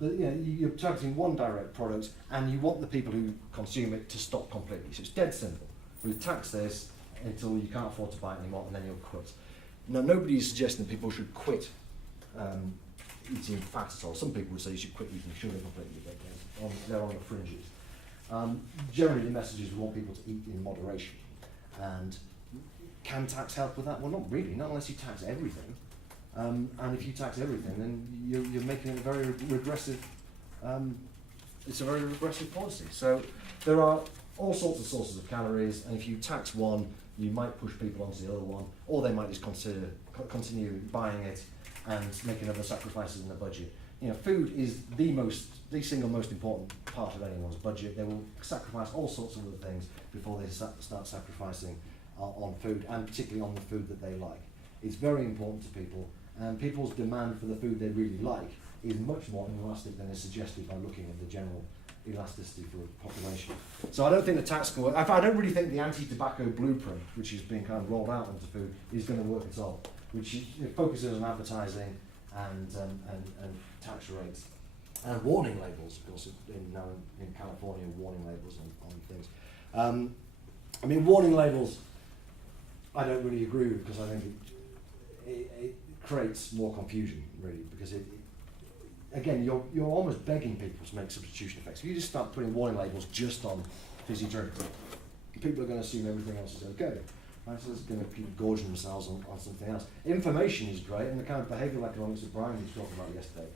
But you're targeting one direct product, and you want the people who consume it to stop completely. So it's dead simple. We tax this until you can't afford to buy it anymore, and then you'll quit. Now, nobody is suggesting that people should quit eating fat at all. Some people would say you should quit eating sugar completely, but they're on the fringes. Generally, the message is we want people to eat in moderation. And can tax help with that? Well, not really, not unless you tax everything. And if you tax everything, then you're making it a very regressive it's a very regressive policy. So there are all sorts of sources of calories, and if you tax one, you might push people onto the other one, or they might just continue buying it and making other sacrifices in the budget. You know, food is the single most important part of anyone's budget. They will sacrifice all sorts of other things before they start sacrificing on food, and particularly on the food that they like. It's very important to people, and people's demand for the food they really like is much more inelastic than is suggested by looking at the general elasticity for a population. So I don't think the tax can work. I don't really think the anti-tobacco blueprint, which is being kind of rolled out onto food, is going to work at all. Which it focuses on advertising and tax rates and warning labels, of course. In California, warning labels on things. I mean, warning labels, I don't really agree with, because I think it creates more confusion, really, because again, you're almost begging people to make substitution effects. If you just start putting warning labels just on fizzy drinks, people are going to assume everything else is okay. Right? So it's going to keep gorging themselves on something else. Information is great, and the kind of behavioural economics that Brian was talking about yesterday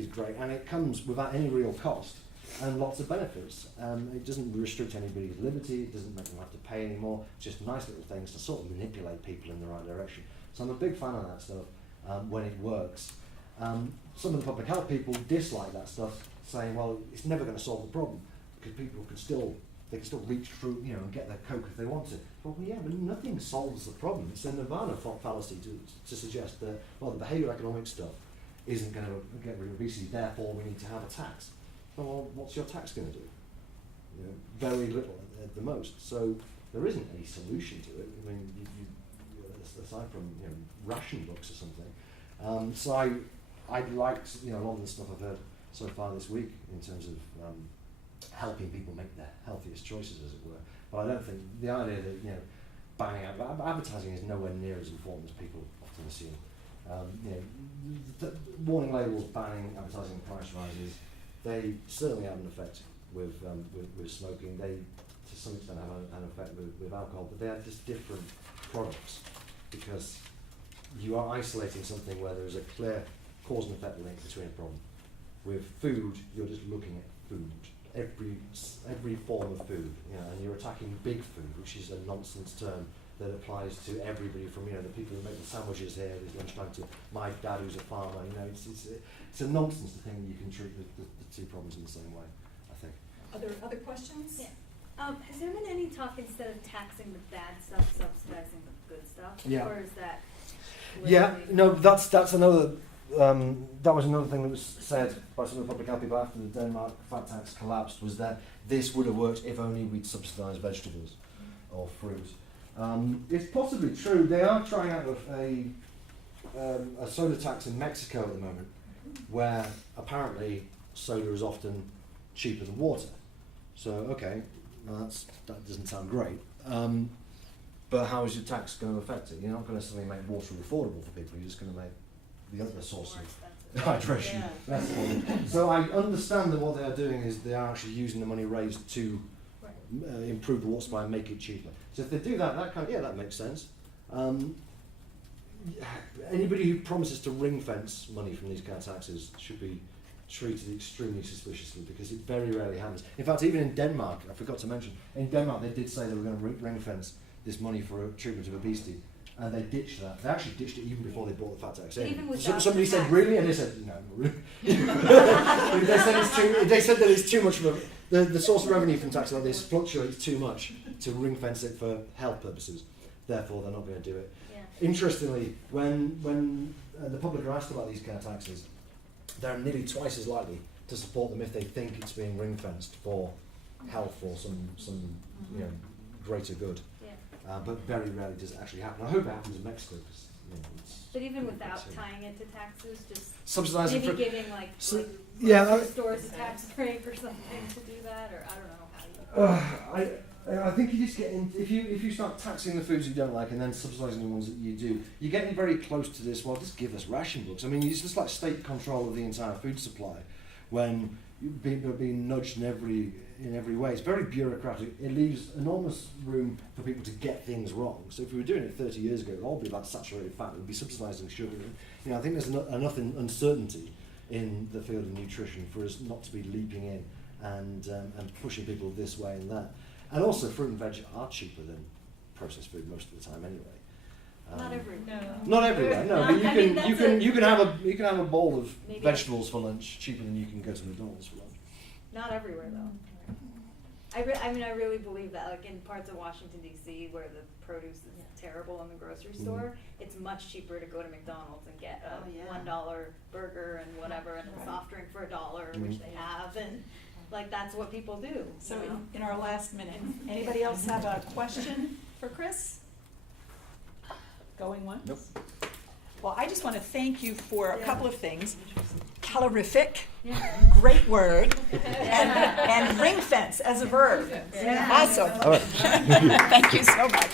is great, and it comes without any real cost and lots of benefits. It doesn't restrict anybody's liberty, it doesn't make them have to pay anymore, just nice little things to sort of manipulate people in the right direction. So I'm a big fan of that stuff when it works. Some of the public health people dislike that stuff, saying, well, it's never going to solve the problem, because people can still reach through, and get their Coke if they want to. Well, yeah, but nothing solves the problem. It's a nirvana fallacy to suggest that, well, the behavioural economic stuff isn't going to get rid of obesity, therefore we need to have a tax. Well, what's your tax going to do? Very little at the most. So there isn't any solution to it. I mean, aside from ration books or something. So I liked a lot of the stuff I've heard so far this week in terms of helping people make their healthiest choices, as it were. But I don't think the idea that banning advertising is nowhere near as important as people often assume. Warning labels, banning advertising, price rises, they certainly have an effect with smoking. They, to some extent, have an effect with alcohol, but they are just different products, because you are isolating something where there is a clear cause and effect link between a problem. With food, you're just looking at food, every form of food, and you're attacking big food, which is a nonsense term that applies to everybody, from the people who make the sandwiches here at lunchtime to my dad who's a farmer. It's a nonsense to think that you can treat the two problems in the same way, I think. Other questions? Yeah. Has there been any talk, instead of taxing the bad stuff, subsidizing the good stuff? Yeah. Or is that? Yeah, no, that's another. That was another thing that was said by some of the public health people after the Denmark fat tax collapsed, was that this would have worked if only we'd subsidised vegetables or fruit. It's possibly true. They are trying out a soda tax in Mexico at the moment, where apparently soda is often cheaper than water. So, okay, well, that doesn't sound great. But how is your tax going to affect it? You're not going to suddenly make water affordable for people. You're just going to make the other source of hydration less affordable. So I understand that what they are doing is they are actually using the money raised to improve the water supply and make it cheaper. So if they do that that makes sense. Anybody who promises to ring fence money from these kind of taxes should be treated extremely suspiciously, because it very rarely happens. In fact, even in Denmark, I forgot to mention, in Denmark they did say they were going to ring fence this money for treatment of obesity, and they ditched that. They actually ditched it even before they brought the fat tax in. Even without Somebody the said, tax. really? And they said, no. They said that it's too much of the source of revenue from tax like this fluctuates too much to ring fence it for health purposes. Therefore, they're not going to do it. Yeah. Interestingly, when the public are asked about these kind of taxes, they're nearly twice as likely to support them if they think it's being ring fenced for health or some greater good. Yeah. But very rarely does it actually happen. I hope it happens in Mexico, because But even without tying it to taxes, just subsidizing maybe for giving stores a tax break or something to do that, or I don't know how you. I think you just get in, if you start taxing the foods you don't like and then subsidising the ones that you do, you're getting very close to this. Well, just give us ration books. I mean, it's just like state control of the entire food supply, when people are being nudged in every way. It's very bureaucratic. It leaves enormous room for people to get things wrong. So if we were doing it 30 years ago, it would all be about saturated fat. It would be subsidising sugar. I think there's enough uncertainty in the field of nutrition for us not to be leaping in and pushing people this way and that. And also, fruit and veg are cheaper than processed food most of the time anyway. Not everywhere. Not everywhere, no. But I mean, you can have a bowl of Maybe vegetables for lunch cheaper than you can go to McDonald's for lunch. Not everywhere though. I mean, I really believe that, like in parts of Washington D.C. where the produce is terrible in the grocery store, it's much cheaper to go to McDonald's and get a $1 burger and whatever, and a soft drink for $1, which they have, and like that's what people do. So you know? in our last minute, anybody else have a question for Chris? Going once? Nope. Well, I just want to thank you for a couple of things. Calorific, great word, and ring fence as a verb. Yeah. Awesome. All right. Thank you so much.